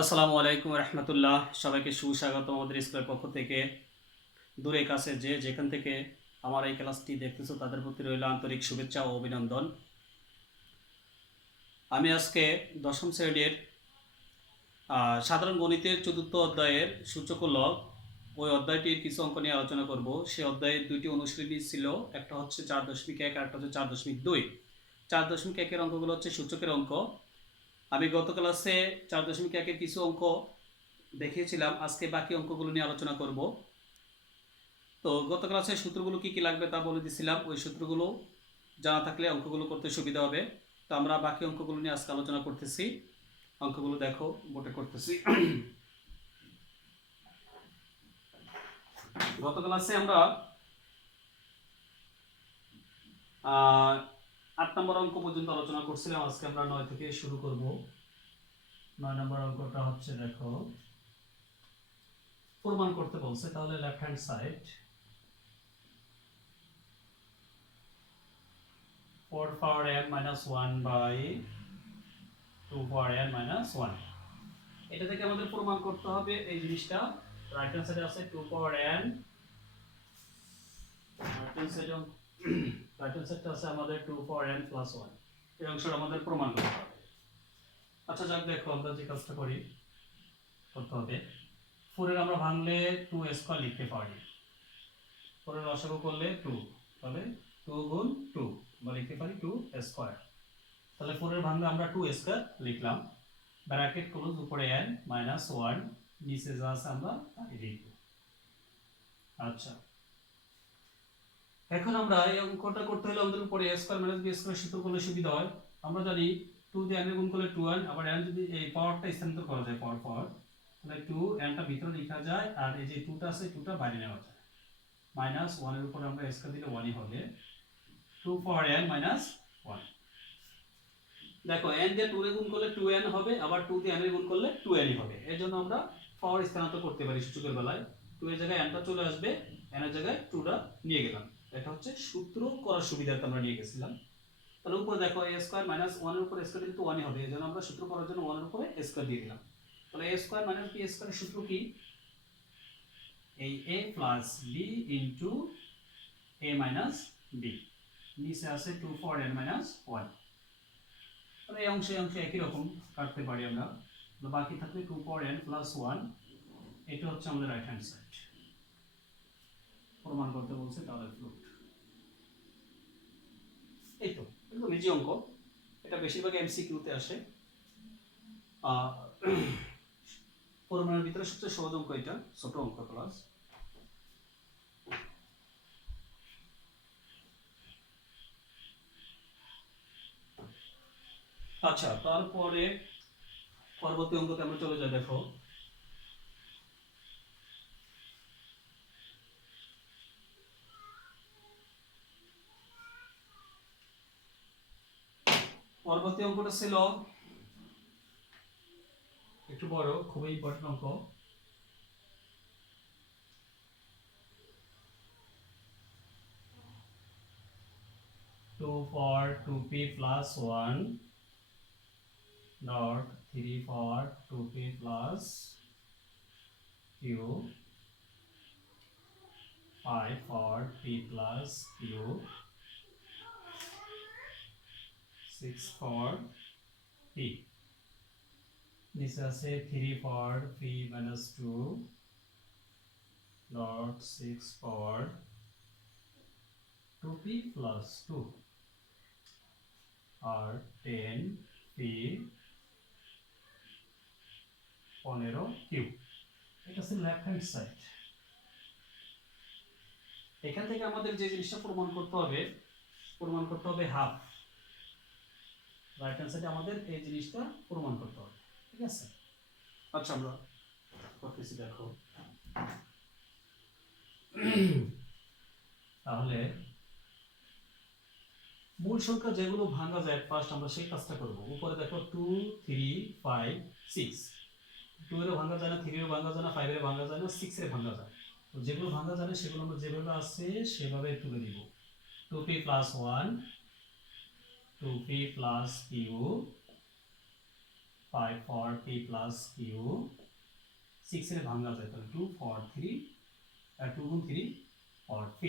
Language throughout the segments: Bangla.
আসসালামু আলাইকুম রহমতুল্লাহ। সবাইকে সুস্বাগত আমাদের স্কুলের পক্ষ থেকে। দূরে কাছে যে যেখান থেকে আমার এই ক্লাসটি দেখতেছো তাদের প্রতি রইল আন্তরিক শুভেচ্ছা ও অভিনন্দন। আমি আজকে দশম শ্রেণীর সাধারণ গণিতের চতুর্থ অধ্যায়ের সূচক ও লব ওই অধ্যায়টির কিছু অঙ্ক নিয়ে আলোচনা করব। সেই অধ্যায়ের দুইটি অনুশীলনী ছিল, একটা হচ্ছে 4.1 আর একটা হচ্ছে 4.2। 4.1-এর অঙ্কগুলো হচ্ছে সূচকের অঙ্ক। আমি গত ক্লাসে 4.1-এর কিছু অঙ্ক দেখিয়েছিলাম, আজকে বাকি অঙ্কগুলো নিয়ে আলোচনা করব। তো গত ক্লাসে সূত্রগুলো কি কি লাগবে তা বলে দিছিলাম, ওই সূত্রগুলো জানা থাকলে অঙ্কগুলো করতে সুবিধা হবে। তো আমরা বাকি অঙ্কগুলো নিয়ে আজকে আলোচনা করতেছি। অঙ্কগুলো দেখো, বোর্ডে করতেছি। গত ক্লাসে আমরা 8 নম্বর অঙ্ক পর্যন্ত আলোচনা করছিলাম। আজকে আমরা 9 থেকে শুরু করব। 9 নম্বর অঙ্কটা হচ্ছে, দেখো, প্রমাণ করতে বলছে। তাহলে left hand side 4 power n minus 1 by 2 power n minus 1, এটা থেকে আমাদের প্রমাণ করতে হবে এই জিনিসটা। রাইট হ্যান্ড সাইডে আছে 2 power n, রাইট হ্যান্ড সাইডটা আছে আমাদের 2 power n plus 1। এই অংশটা আমাদের প্রমাণ করতে হবে। আচ্ছা যাক, দেখো আমরা যে কাজটা করতে হবে, 4 এর আমরা ভাঙলে 2 স্কয়ার লিখতে পারি। 4 এর লসাগু করলে 2, তাহলে 2 গুণ 2 বা লিখতে পারি 2 স্কয়ার। তাহলে 4 এর ভাঙলে আমরা 2 স্কয়ার লিখলাম, ব্র্যাকেট ক্লোজ, উপরে n minus 1, নিচে যা আছে আমরা তাই লিখব। আচ্ছা, এখন আমরা এই অঙ্কটা করতে হলে আমাদের উপরে a square minus b square সূত্র করলে সুবিধা হয়। আমরা জানি 2 দিয়ে n এর গুণ করলে 2n, আবার n যদি এই পাওয়ারটা স্থানান্তর করা যায় পাওয়ার, তাহলে 2 n টা ভিতরে লেখা যায়, আর এই যে 2 টা আছে 2 টা বাইরে নেওয়া যায়। মাইনাস 1 এর উপর আমরা স্কয়ার দিলে 1ই হবে, 2 পাওয়ার n minus 1। দেখো n দিয়ে 2 এর গুণ করলে 2n হবে, আবার 2 দিয়ে n এর গুণ করলে 2n ই হবে। এর জন্য আমরা পাওয়ার স্থানান্তর করতে পারি সূচকের বেলায়। 2 এর জায়গায় n টা চলে আসবে, n এর জায়গায় 2 টা নিয়ে গেলাম। এটা হচ্ছে সূত্র করার সুবিধার্থে আমরা নিয়ে গেছিলাম। তাহলে উপরে দেখো a স্কয়ার মাইনাস 1 এর উপর স্কয়ার দিলে তো 1ই হবে, এজন্য আমরা সূত্র করার জন্য 1 এর উপরে স্কয়ার দিয়ে দিলাম। তাহলে a স্কয়ার মাইনাস b স্কয়ারের সূত্র কি? এই a plus b into a minus b, নিচে আছে 2 4 n minus 1। তাহলে এই অংশে একই রকম কাটতে পারি আমরা। তো বাকি থাকবে 2 পাওয়ার n প্লাস 1। এটা হচ্ছে আমাদের রাইট হ্যান্ড সাইড। প্রমাণ করতে বলছে, তাহলে প্রুফ। এই তো একদম ইজি অঙ্ক। এটা বেশিরভাগ এমসিকিউতে আসে। প্রমাণের ভিতরে সবচেয়ে সহজ অঙ্ক এটা, ছোট অঙ্ক ক্লাস। আচ্ছা, তারপরে পরবর্তী অঙ্কতে আমরা চলে যাই। দেখো, পরবর্তী অঙ্কটা ছিল একটু বড়, খুবই ইম্পর্টেন্ট অঙ্ক। Two for 2p plus 1 dot 3 for 2p plus q, 5 for p plus q, 6 for p, নিচে আছে 3 for p minus 2 dot 6 for 2p plus 2 R 10 p 15 q। এটা হচ্ছে লেফট হ্যান্ড সাইড। এখান থেকে আমাদের যে জিনিসটা প্রমাণ করতে হবে হাফ। রাইট হ্যান্ড সাইডে আমাদের এই জিনিসটা প্রমাণ করতে হবে, ঠিক আছে? আচ্ছা, আমরা করতেছি। দেখো, তাহলে মূল সংখ্যা যেগুলো ভাঙা যায় ফার্স্ট আমরা সেই কাজটা করব। উপরে দেখো 2 3 5 6, 2 এরও ভাঙা যায় না, 3 এরও ভাঙা যায় না, 5 এর ভাঙা যায় না, 6 এর ভাঙা যায়। তো যেগুলো ভাঙা যায় না সেগুলো আমরা যেভাবে আছে সেভাবে তুলে দিব। 2p plus 1, 2p plus q, 5 for p plus q 6 এর ভাঙা যায় তাহলে 2 for 3 2 গুণ 3 for p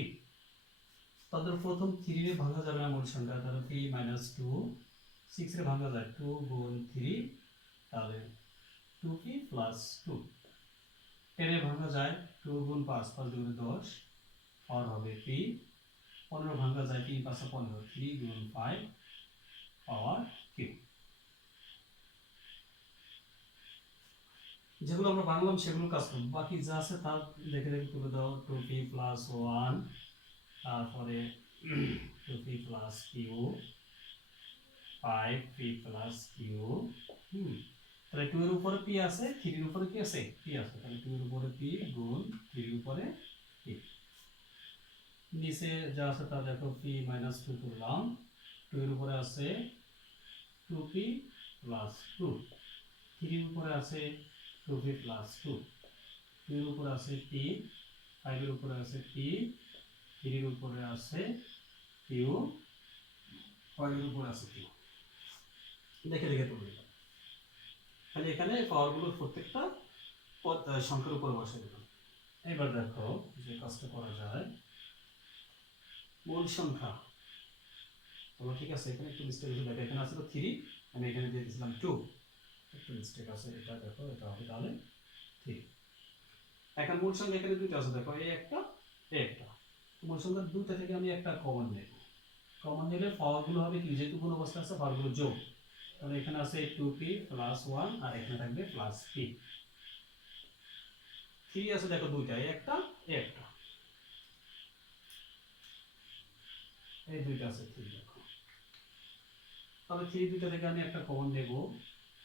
তাদের প্রথম 3 এর ভাঙা যাবে না মূল সংখ্যা তাহলে p minus 2 6 এর ভাঙা যায় 2 গুণ 3 তাহলে 2p plus 2 10 এর ভাঙা যায় 2 গুণ 5 5 দুগুণে 10 और হবে p 15 ভাঙা যায় 3 5 15 3 গুণ 5 পাওয়ার q যেগুলো আমরা বানালাম সেগুলো কাজ করব বাকি যা আছে তা দেখে দেখে তুলে দাও 2p plus 1 তারপরে 2p plus q 5p plus q তাহলে 2 এর উপরে p আছে 3 এর উপরে কি আছে p আছে তাহলে 2 এর উপরে p গুণ 3 এর উপরে p নিচে যা আছে তা দেখো p minus 2 তুললাম 2 এর উপরে আছে 2p plus 2 3 এর উপরে আছে 2p plus 2 2 এর উপরে আছে p 5 এর উপরে আছে p 3 এর উপরে আছে q 5 এর উপরে আছে q দেখে দেখে তুলে দিলাম তাহলে এখানে পাওয়ারগুলোর প্রত্যেকটা পদ সংখ্যার উপর বসিয়ে দিলাম এবার দেখো যে কাজটা করা যায় মূল সংখ্যা তাহলে ঠিক আছে এখানে একটু মিস্টেক হয়েছে দেখো এখানে আছে তো 3 আমি এখানে দিয়ে দিয়েছিলাম 2 একটু মিস্টেক আছে এটা দেখো এটা হবে তাহলে 3 এখন মূল সংখ্যা এখানে দুটো আছে দেখো এই একটা মূল সংখ্যা দুটো থেকে আমি একটা কমন নেব কমন নিলে পাওয়ারগুলো হবে কি যেহেতু কোন অবস্থা আছে পাওয়ারগুলো যোগ তাহলে এখানে আছে 2p plus 1 আর এখানে থাকবে plus p 3 আছে দেখো দুইটা এই একটা এই দুইটা আছে 3 দেখো তাহলে 3 দুইটা থেকে আমি একটা কমন নেব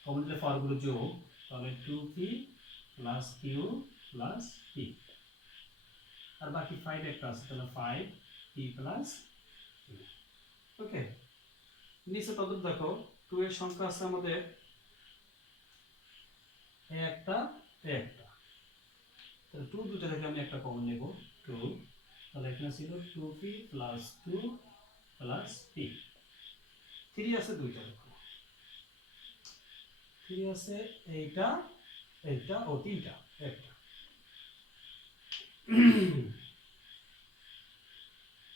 কমন নিলে পাওয়ারগুলো যোগ তাহলে 2p plus q plus p আর বাকি 5 একটা আছে তাহলে 5p plus q ওকে নিচে তত দেখো 2 এর সংখ্যা আছে আমাদের একটা তাহলে 2 দুটো থেকে আমি একটা কমন নেব 2 তাহলে এখানে ছিল 2p plus 2 plus p 3 আছে দুইটা দেখো 3 আছে এইটা ও তিনটা একটা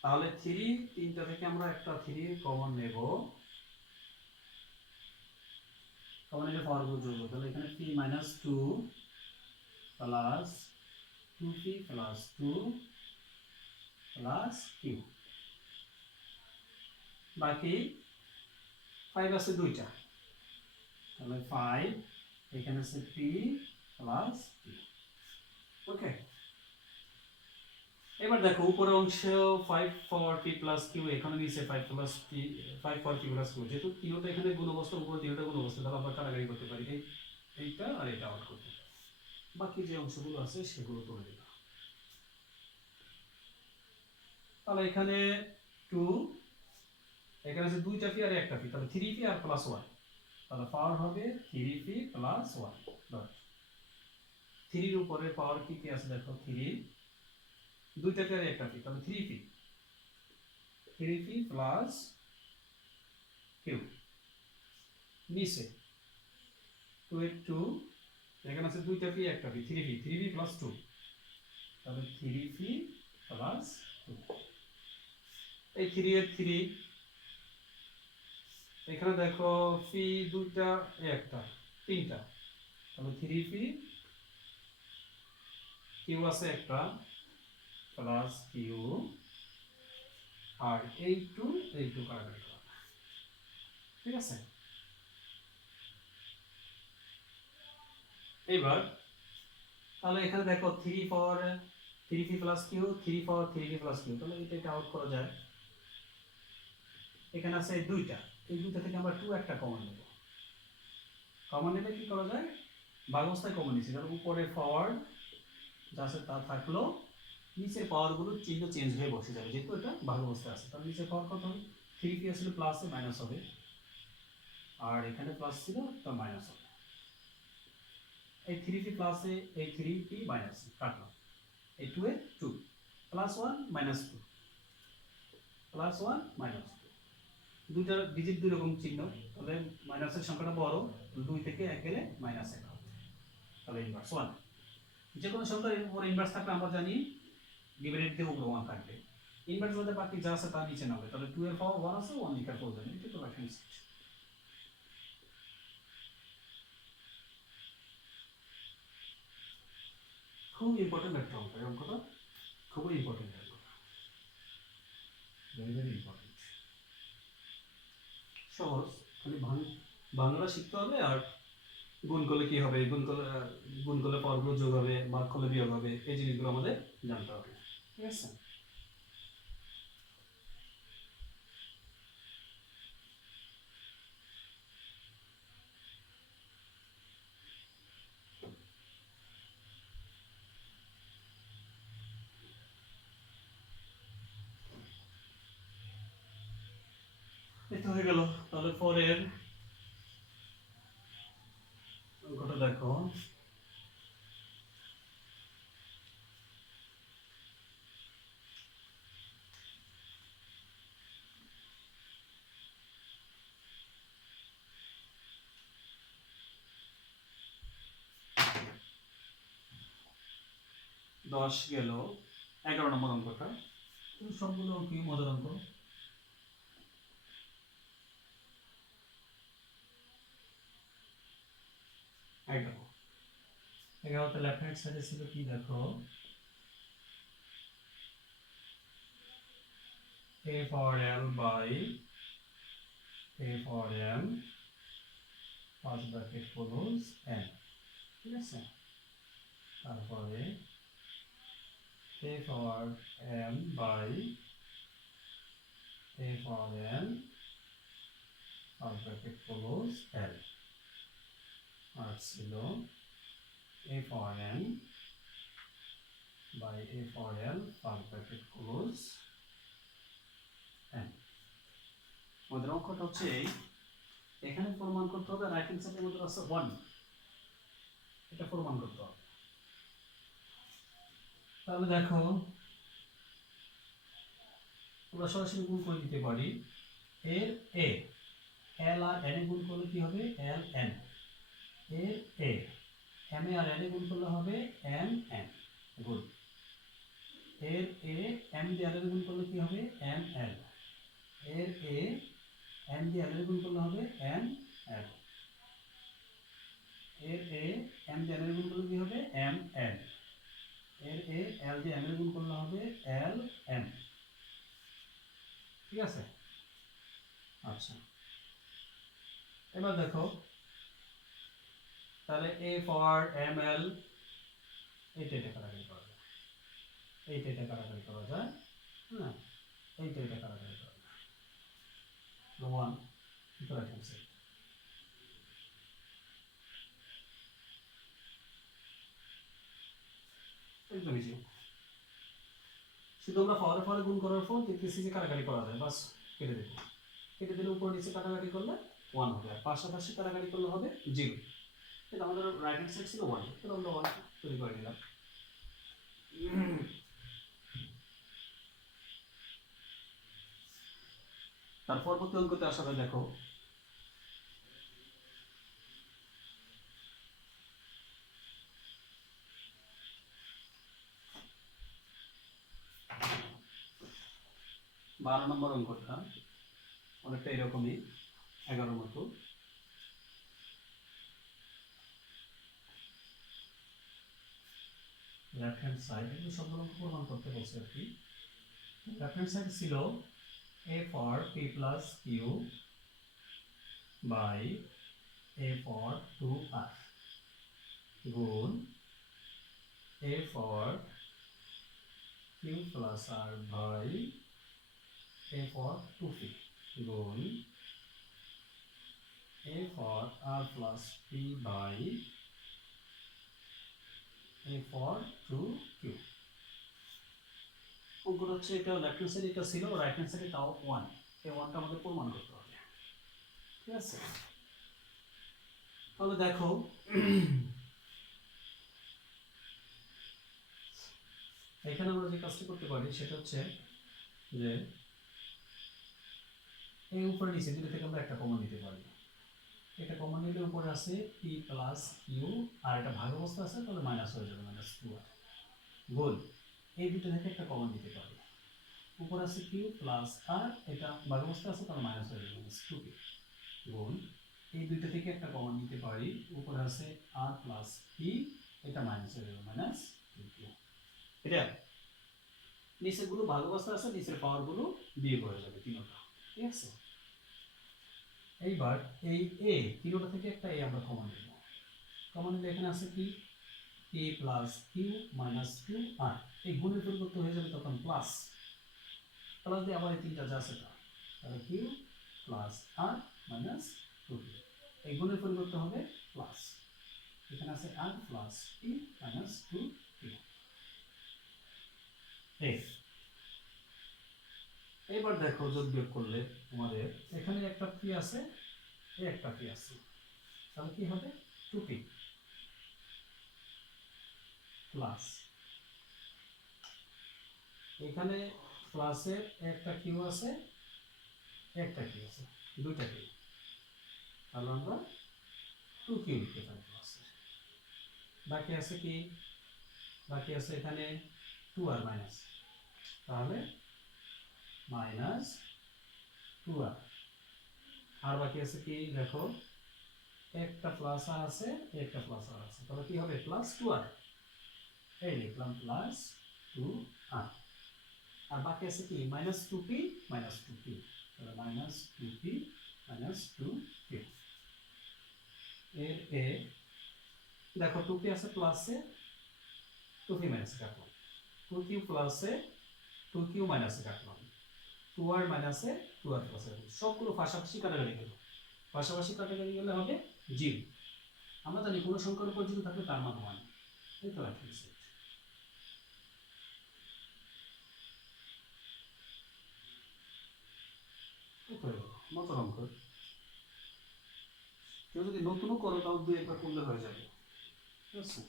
তাহলে 3 তিনটা থেকে আমরা একটা 3 কমন নেব কমন নিলে পাওয়ারগুলো যোগ করব তাহলে এখানে p minus 2 plus 2p plus 2 plus q বাকি 5 আছে দুইটা তাহলে 5 এখানে আছে p plus q ওকে এবার দেখো উপরের অংশ 5 for p plus q এখানে নিচে 5 plus p 5 for p plus q যেহেতু তিনটা এখানে গুণ অবস্থা উপরে তিনটা গুণ অবস্থা তাহলে আমরা কাটাকাটি করতে পারি এইটা আর এটা আউট করতে পারি বাকি যে অংশগুলো আছে সেগুলো তুলে দিলাম তাহলে এখানে 2 এখানে আছে দুইটা p আর একটা p তাহলে 3p আর প্লাস 1 তাহলে পাওয়ার হবে 3p plus 1 ডট 3 এর উপরে পাওয়ার কি কি আছে দেখো 3 দুইটা p আর একটা p তাহলে 3p plus q নিচে 2 এর 2 এখানে আছে দুইটা p একটা p 3p plus 2 তাহলে 3p plus 2 এই 3 এর 3 এখানে দেখো p দুইটা একটা তিনটা তাহলে 3p q আছে একটা প্লাস q আর এই 2 কাটাকাটি করা ঠিক আছে এবার তাহলে এখানে দেখো 3 for 3p plus q 3 for 3p plus q তাহলে এটা আউট করা যায় এখানে আছে দুইটা এই দুইটা থেকে আমরা 2 একটা কমন নেব কমন নিলে কি করা যায় ভাগাবস্থায় কমন নিছি তাহলে উপরে ফরওয়ার্ড যা আছে তা থাকলো নিচের পাওয়ারগুলো চিহ্ন চেঞ্জ হয়ে বসে যাবে যেহেতু এটা ভাগাবস্থায় আছে তাহলে নিচে পাওয়ার কত হবে 3p আসলে প্লাস এ মাইনাস হবে আর এখানে প্লাস ছিল তো মাইনাস হবে এই 3p প্লাস এ এই 3p মাইনাস কাটলাম এই 2 এ 2 প্লাস 1 মাইনাস 2 প্লাস 1 মাইনাস 2 দুইটা ডিজিট দুই রকম চিহ্ন, তাহলে মাইনাসের সংখ্যাটা বড়, 2 থেকে 1 গেলে -1 হবে, তাহলে ইনভার্স 1। যে কোনো সংখ্যার উপর ইনভার্স থাকলে আমরা জানি ডিভাইডেড দিয়ে উপরে 1 থাকবে, ইনভার্স বলতে বাকি যা আছে তা নিচে নামবে, তাহলে 2 এর পাওয়ার 1 আছে, 1 লিখার প্রয়োজন নেই, এটা তো রাইট হ্যান্ড সাইড। খুব ইম্পর্টেন্ট একটা অঙ্ক, এই অঙ্কটা খুবই ইম্পর্টেন্ট অঙ্ক, ভেরি ভেরি ইম্পর্টেন্ট, সহজ, খালি বাংলা শিখতে হবে, আর গুণ করলে কি হবে, গুণ করলে পরগুলো যোগ হবে, ভাগ করলে বিয়োগ হবে, এই জিনিসগুলো আমাদের জানতে হবে, ঠিক আছে। এটা হয়ে গেল, তাহলে 4 এর অঙ্কটা দেখো, দশ গেল, 11 নম্বর অঙ্কটা, সবগুলো কি মজার অঙ্ক। এগারোতে লেফট হ্যান্ড সাইডে ছিল কি দেখো, a for l by a for m first bracket close n, ঠিক আছে, তারপরে a for m by a for n first bracket close l, আর ছিল a for n by a for l first bracket close n। আমাদের অঙ্কটা হচ্ছে এখানে প্রমাণ করতে হবে রাইট হ্যান্ড সাইডের মধ্যে আছে 1, এটা প্রমাণ করতে হবে। তাহলে দেখো আমরা সরাসরি গুণ করে দিতে পারি, এর a l আর n এ গুণ করলে কি হবে l n, এর a m A R n এ গুণ করলে হবে m n গুণ, এর a m দিয়ে l এ গুণ করলে কি হবে m l, এর a m দিয়ে l এ গুণ করলে হবে m l, এর a m দিয়ে l এ গুণ করলে কি হবে m l, এর a l দিয়ে m এর গুণ করলে হবে l m, ঠিক আছে। আচ্ছা, এবার দেখো তাহলে a for ml এইটা কাটাকাটি করা যায়, এইটা কাটাকাটি করা যায়, হ্যাঁ এইটা কাটাকাটি করা যায়, 1 রাইট হ্যান্ড সাইড, একদম ইজি। শুধু আমরা পাওয়ারে গুণ করার পর দেখতেছি যে কাটাকাটি করা যায়, বাস কেটে দেবো, কেটে দিলে উপর নিচে কাটাকাটি করলে 1 হবে, আর পাশাপাশি কাটাকাটি করলে হবে 0, এটা আমাদের রাইট হ্যান্ড সাইড ছিল 1, তাহলে আমরা 1 তৈরি করে নিলাম। তার পরবর্তী অঙ্কতে আসলে দেখো, বারো নম্বর অঙ্কটা অনেকটা এরকমই 11 মতো, লেফট হ্যান্ড সাইড, এগুলো সবগুলো অঙ্ক প্রমাণ করতে বলছে আর কি। লেফট হ্যান্ড সাইড ছিল a for p plus q by a for 2r গুণ a for q plus r by a for 2p গুণ a for r plus p by a for 2q। অঙ্কটা হচ্ছে এটা লেফট হ্যান্ড সাইডে এটা ছিল, রাইট হ্যান্ড সাইডে তাও 1, এই 1টা আমাদের প্রমাণ করতে হবে, ঠিক আছে। তাহলে দেখো এখানে আমরা যে কাজটা করতে পারি সেটা হচ্ছে যে এই উপরে নিচে দুটো থেকে আমরা একটা কমন নিতে পারি, এটা কমন নিলে উপরে আছে পি প্লাস কিউ, আর এটা ভাগ অবস্থা আছে তাহলে মাইনাস হয়ে যাবে, মাইনাস টু আর গোল এই দুটো থেকে একটা কমন নিতে পারি, উপরে আছে কিউ প্লাস আর এটা ভাগ অবস্থা আছে তাহলে মাইনাস হয়ে যাবে, মাইনাস টু পি গোল এই দুইটা থেকে একটা কমন নিতে পারি, উপরে আছে আর প্লাস পি, এটা মাইনাস হয়ে যাবে, মাইনাস টু কিউ। এটা নিচের গুলো ভাগ অবস্থা আছে, নিচের পাওয়ার গুলো বিয়োগ হয়ে যাবে তিনটা, ঠিক আছে। এইবার এই এ তিনটা থেকে একটা এ আমরা কমন নেব, কমন নিলে এখানে আছে কি P plus Q minus two আর, এই গুণের পরিবর্তন হয়ে যাবে তখন প্লাস, প্লাস দিয়ে আবার এই তিনটা যা আছে তা, তাহলে কিউ প্লাস আর মাইনাস টু কিউ, এই গুণের পরিবর্তন হবে প্লাস, এখানে আছে আর plus P minus two Q. এবার দেখো যোগ বিয়োগ করলে আমাদের এখানে একটা পি আছে, এই একটা পি আছে, তাহলে কি হবে টু পি প্লাস, এখানে প্লাসের একটা কিউ আছে, একটা কিউ আছে, দুইটা কিউ, তাহলে আমরা টু কিউ লিখতে পারি প্লাসে। বাকি আছে কি, বাকি আছে এখানে টু আর মাইনাস, তাহলে মাইনাস টু আর, আর বাকি আছে কি দেখো একটা প্লাস আর আছে, একটা প্লাস আর আছে, তাহলে কি হবে প্লাস টু আর, এই লিখলাম প্লাস টু আর, আর বাকি আছে কি minus two P minus two Q, তাহলে minus two P minus two Q. এর এ দেখো টু পি আছে প্লাসে, টু পি মাইনাসে কাটলাম, টু কিউ প্লাসে টু কিউ মাইনাসে কাটলাম, টু আর মাইনাসে টু আর প্লাসে, সবগুলো পাশাপাশি কাটাকাটি গেল, পাশাপাশি কাটাকাটি গেলে হবে জিরো। আমরা জানি কোনো সংখ্যার উপর জিরো থাকলে তার মান ওয়ান, এই তো রাখি মতো অঙ্ক। কেউ যদি নতুনও করো তাও দুই একবার করলে হয়ে যাবে, ঠিক আছে।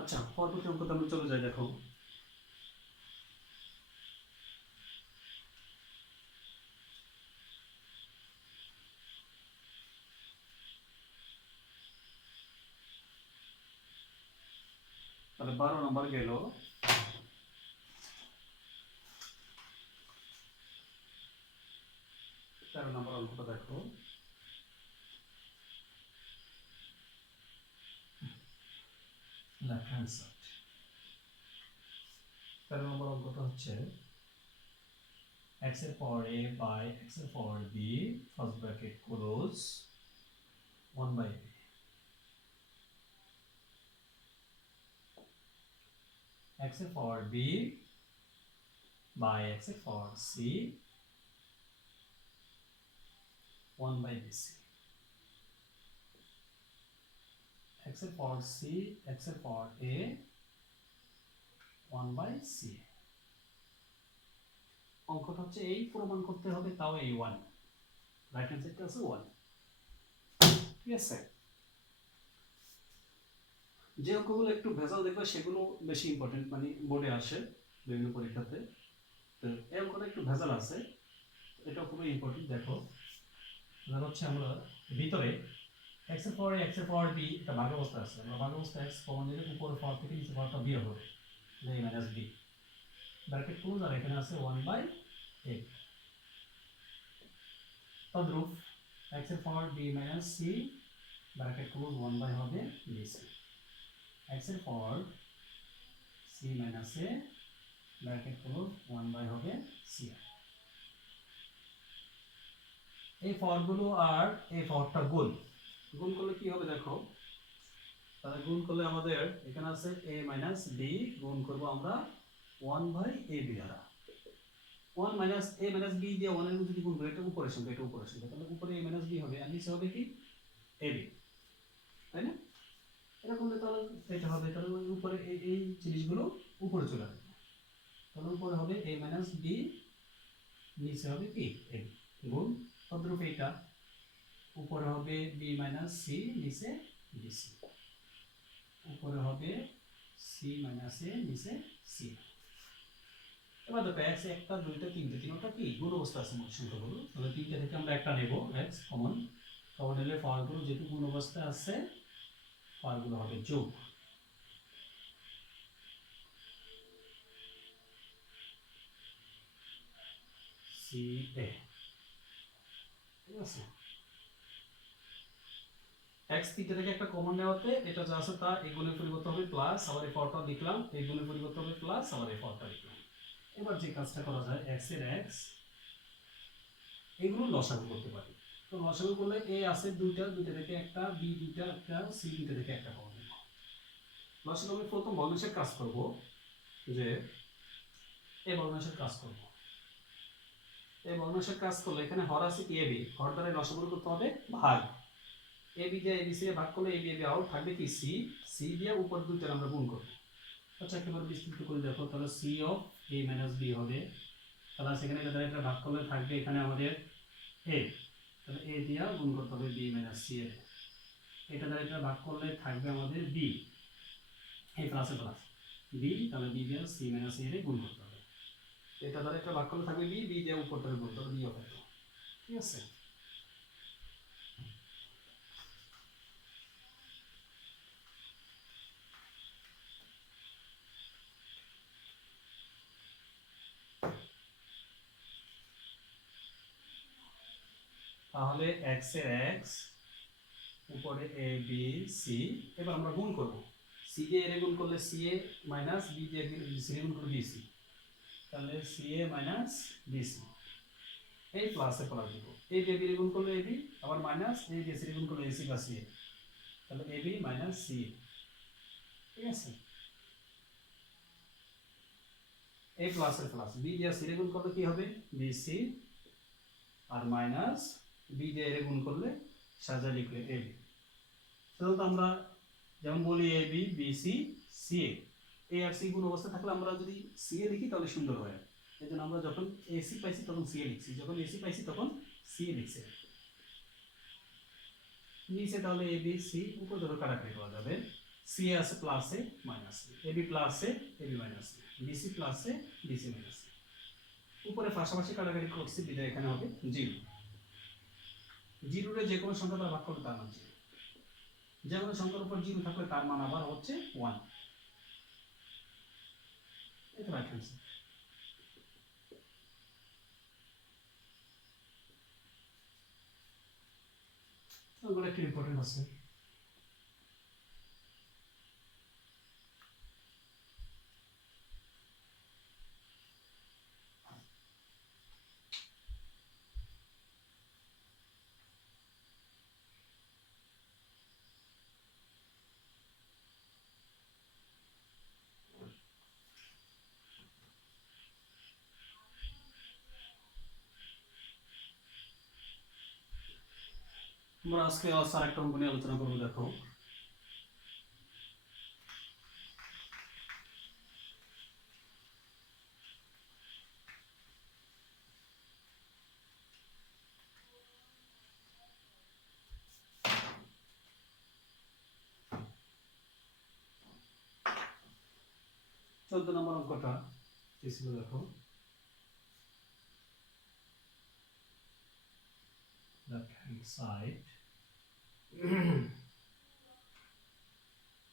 আচ্ছা পরবর্তী অঙ্কতে আমরা চলে যাই, দেখো তাহলে 12 নম্বর গেল, 13 নম্বর অঙ্কটা দেখো, লেফট হ্যান্ড সাইড 13 নম্বর অঙ্কটা হচ্ছে x এর পাওয়ার a বাই x এর power b first bracket close 1 by b, x এর পাওয়ার b বাই x এর power c 1 by bc, x এর পাওয়ার c x এর পাওয়ার a 1 বাই c। অঙ্কটা হচ্ছে এই প্রমাণ করতে হবে, তাও এই 1 রাইট হ্যান্ড সাইডটা আছে 1, ঠিক আছে। যে অঙ্কগুলো একটু ভেজাল দেখবে সেগুলো বেশি ইম্পর্টেন্ট, মানে বোর্ডে আসে বিভিন্ন পরীক্ষাতে, তো এই অঙ্কটা একটু ভেজাল আছে, এটা খুবই ইম্পর্টেন্ট। দেখো ধর হচ্ছে আমরা ভিতরে x এর পাওয়ার x এর পাওয়ার b এটা ভাগ অবস্থা আছে, আমরা ভাগ অবস্থা x কমন নিলে উপরের পাওয়ার থেকে নিচের পাওয়ারটা বিয়োগ হবে, a minus b bracket close, আর এখানে আছে 1 বাই a। তদ্রূপ x এর power b minus c bracket close 1 by হবে bc, x এর power c minus a bracket close 1 by হবে c। এই পাওয়ারগুলো আর এই পাওয়ারটা গুণ করলে কি হবে দেখো, তাহলে গুণ করলে আমাদের এখানে আছে a মাইনাস b, গুণ করব আমরা 1 বাই a b দ্বারা, 1 মাইনাস a মাইনাস b দিয়ে 1 এর যদি গুণ করি এটা উপরের সংখ্যা, এটা উপরের সংখ্যা, তাহলে উপরে a মাইনাস b হবে আর নিচে হবে কি ab, তাই না? এরকম তাহলে এটা হবে, তাহলে উপরে এই জিনিসগুলো উপরে চলে আসবে, তাহলে উপরে হবে a মাইনাস b, নিচে হবে কি a গুণ তদ্রূপ এটা উপরে হবে b মাইনাস c, নিচে bc, উপরে হবে c মাইনাস a, নিচে c। এবার দেখো x একটা দুইটা তিনটে, তিনটা কি গুণ অবস্থা আছে মোট সংখ্যাগুলো, তাহলে তিনটে থেকে আমরা একটা নেব x কমন, কমন নিলে পাওয়ারগুলো যেহেতু গুণ অবস্থায় আছে পাওয়ারগুলো হবে যোগ c a, ঠিক আছে। x তিনটে থেকে একটা কমন নেওয়াতে এটা যা আছে তা এই গুণের পরিবর্তে হবে প্লাস, আবার এই পাওয়ারটা লিখলাম, এই গুণের পরিবর্তে হবে প্লাস, আবার এই পাওয়ারটা লিখলাম। এবার যে কাজটা করা যায় x এর x এগুলো লসাগু করতে পারি। তো লসাগু করলে a আছে দুইটা, দুইটা থেকে একটা, b দুইটা, একটা c দুইটা থেকে একটা কমন নেব। লসাগু আমি প্রথম ভগ্নাংশের কাজ করব, যে এই ভগ্নাংশের কাজ করব। এই ভগ্নাংশের কাজ করলে এখানে হর আছে কি ab, হর দ্বারা লসাগু করতে হবে ভাগ, ab দিয়ে abc এ ভাগ করলে ab ab আউট থাকবে কি c, c দিয়ে উপর দুইটার আমরা গুণ করব। আচ্ছা একেবারে বিস্তৃত করে দেখো, তাহলে c of a minus b হবে, তাহলে সেখানে এটা দ্বারা এটা ভাগ করলে থাকবে এখানে আমাদের a, তাহলে a দিয়ে গুণ করতে হবে b মাইনাস c এর, এটা দ্বারা এটা ভাগ করলে থাকবে আমাদের b, এই প্লাসে প্লাস b, তাহলে b দিয়ে c মাইনাস a এর গুণ করতে হবে, এটা দ্বারা এটা ভাগ করলে থাকবে b, b দিয়ে উপরটারে গুণ করতে হবে b অফ এত, ঠিক আছে। তাহলে x এর x উপরে a b c, এবার আমরা গুণ করব, c দিয়ে এর গুণ করলে ca মাইনাস b দিয়ে c গুণ করলে bc, তাহলে ca মাইনাস bc, এই প্লাসে প্লাস দিব, এই দিয়ে b গুণ করলে ab, আবার মাইনাস এই দিয়ে c গুণ করলে ac বা ca, তাহলে ab মাইনাস c, ঠিক আছে। এই প্লাসের প্লাস b দিয়ে c গুণ করলে কি হবে bc, আর মাইনাস b দিয়ে এর গুণ করলে সাজা লিখলে ab। সাধারণত আমরা যেমন বলি ab bc ca, a R c গুণ অবস্থা থাকলে আমরা যদি ca লিখি তাহলে সুন্দর হয়, এই জন্য আমরা যখন ac পাইছি তখন ca লিখছি, যখন ac পাইছি তখন ca লিখছি নিচে, তাহলে ab c উপর ধরে কাটাকাটি করা যাবে, ca আছে প্লাসে মাইনাসে, ab প্লাসে ab মাইনাসে, bc প্লাসে bc মাইনাসে, উপরে পাশাপাশি কাটাকাটি করছি বিদায় এখানে হবে 0, 0 রে যে কোনো সংখ্যা দ্বারা ভাগ করলে তার মান 0, যে কোনো সংখ্যার উপর 0 থাকলে তার মান আবার হচ্ছে 1, এটা রাইট অ্যান্সার। ওগুলো একটু ইম্পর্টেন্ট আছে। আমরা আজকে আরেকটা অঙ্ক নিয়ে আলোচনা করবো, দেখো চোদ্দ নম্বর অঙ্কটা কি ছিল দেখো, left hand side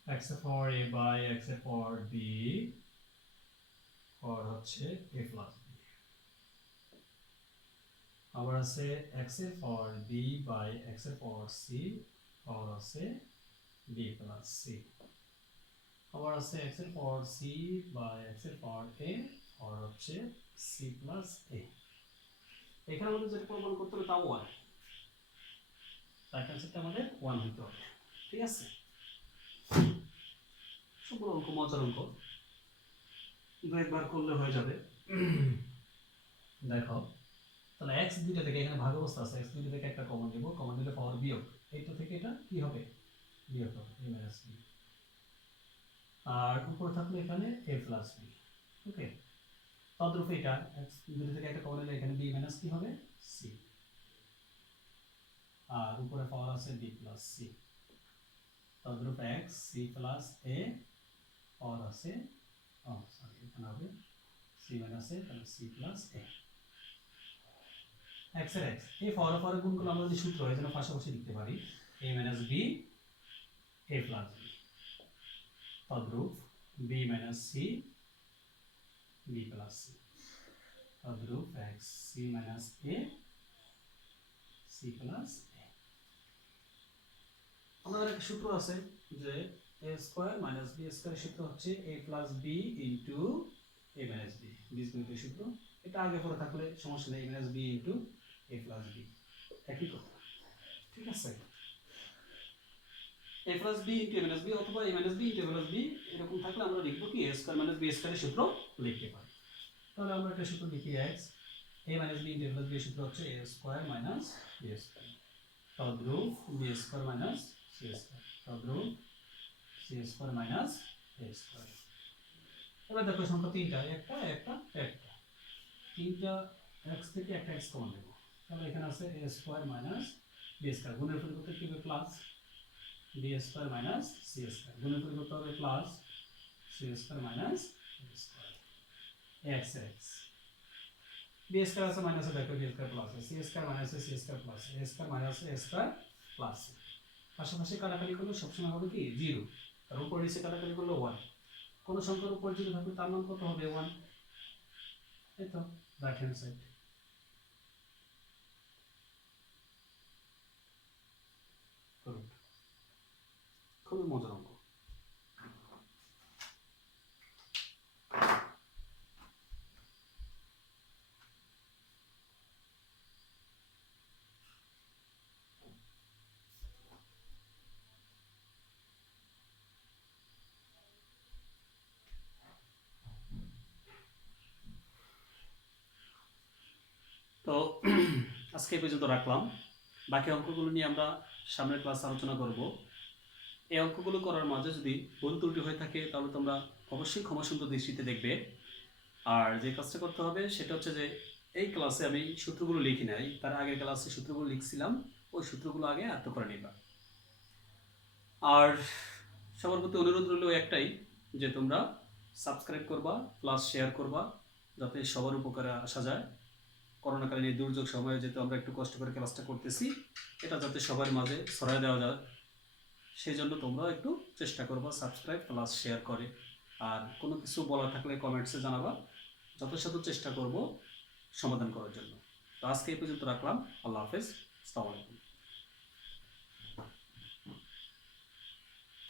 x for a by x for b or হচ্ছে a plus b, আবার আছে x for b by x for c or আছে b plus c, আবার আছে x for c by x for a or হচ্ছে c plus a। এখানে আমাদের যেটা প্রমাণ করতে হবে তাও 1, তাই কনসেপ্টটা আমাদের 1 হতে হবে, ঠিক আছে। সবগুলো অঙ্ক মজার অঙ্ক, দু একবার করলে হয়ে যাবে। দেখো তাহলে x দুইটা থেকে এখানে ভাগ অবস্থা আছে, x দুইটা থেকে একটা কমন নিব, কমন নিলে পাওয়ার বিয়োগ, এইটা থেকে এটা কি হবে বিয়োগ হবে a মাইনাস b, আর উপরে থাকলে এখানে a প্লাস b, ওকে। তদ্রূপ এটা x দুটো থেকে একটা কমন এলে এখানে b মাইনাস কি হবে c, আর উপরে পাওয়ার আছে b প্লাস c, তদ্রূপ x c প্লাস a পাওয়ার আছে সরি এখানে হবে c মাইনাস a, তাহলে c প্লাস a x এর x এই পাওয়ার পাওয়ার গুণ করলে আমরা যদি সূত্র হয় যেন পাশাপাশি লিখতে পারি a minus b a plus b, তদ্রূপ b minus c b plus c, তদ্রূপ x c minus a c plus a। আমাদের একটা সূত্র আছে যে a square minus b square সূত্র হচ্ছে a plus b into a minus b, বীজগণিতের সূত্র। এটা আগে পড়ে থাকলে সমস্যা নেই, a minus b into a plus b একই কথা, ঠিক আছে। a plus b into a minus b অথবা a minus b into a plus b এরকম থাকলে আমরা লিখব কি a স্কয়ার মাইনাস b স্কয়ারের সূত্র লিখতে পারি। তাহলে আমরা একটা সূত্র লিখি x a minus b into a plus b এর সূত্র হচ্ছে a square minus b square, তদ্রূপ b square minus c square, তদ্রূপ c square minus a square. এবার দেখো সংখ্যা তিনটা, একটা একটা একটা, তিনটা x থেকে একটা x কমন নেব, তাহলে এখানে আছে a square minus b square, গুণের পরিবর্তে কি হবে plus b square minus c square, গুণের পরিবর্তে হবে plus c square minus a square, x x b square আছে মাইনাসে দেখো b square plus c square minus c square plus a square minus a square plus, পাশাপাশি কাটাকাটি করলে সবসময় হবে কি 0, আর উপর নিচে কাটাকাটি করলে 1, কোন সংখ্যার উপর 0 থাকবে তার মান কত হবে 1, এই তো রাইট হ্যান্ড সাইড। খুবই মজার অঙ্ক। তো আজকে এই পর্যন্ত রাখলাম, বাকি অঙ্কগুলো নিয়ে আমরা সামনের ক্লাস আলোচনা করব। এই অঙ্কগুলো করার মাঝে যদি ভুল ত্রুটি হয়ে থাকে তাহলে তোমরা অবশ্যই ক্ষমাসুন্দর দৃষ্টিতে দেখবে। আর যে কাজটা করতে হবে সেটা হচ্ছে যে এই ক্লাসে আমি সূত্রগুলো লিখি নাই, তার আগের ক্লাসে সূত্রগুলো লিখছিলাম, ওই সূত্রগুলো আগে আয়ত্ত করে নিবা। আর সবার প্রতি অনুরোধ রইল একটাই, যে তোমরা সাবস্ক্রাইব করবা প্লাস শেয়ার করবা, যাতে সবার উপকারে আসা যায়। করোনাকালীন এই দুর্যোগ সময়ে যেহেতু আমরা একটু কষ্ট করে ক্লাসটা করতেছি, এটা যাতে সবার মাঝে ছড়ায় দেওয়া যায়, সেই জন্য তোমরা একটু চেষ্টা করবা সাবস্ক্রাইব প্লাস শেয়ার করে। আর কোনো কিছু বলার থাকলে কমেন্টসে জানাবা, যথাসাধ্য চেষ্টা করব সমাধান করার জন্য। তো আজকে এই পর্যন্ত রাখলাম, আল্লাহ হাফেজ, আসসালামু আলাইকুম।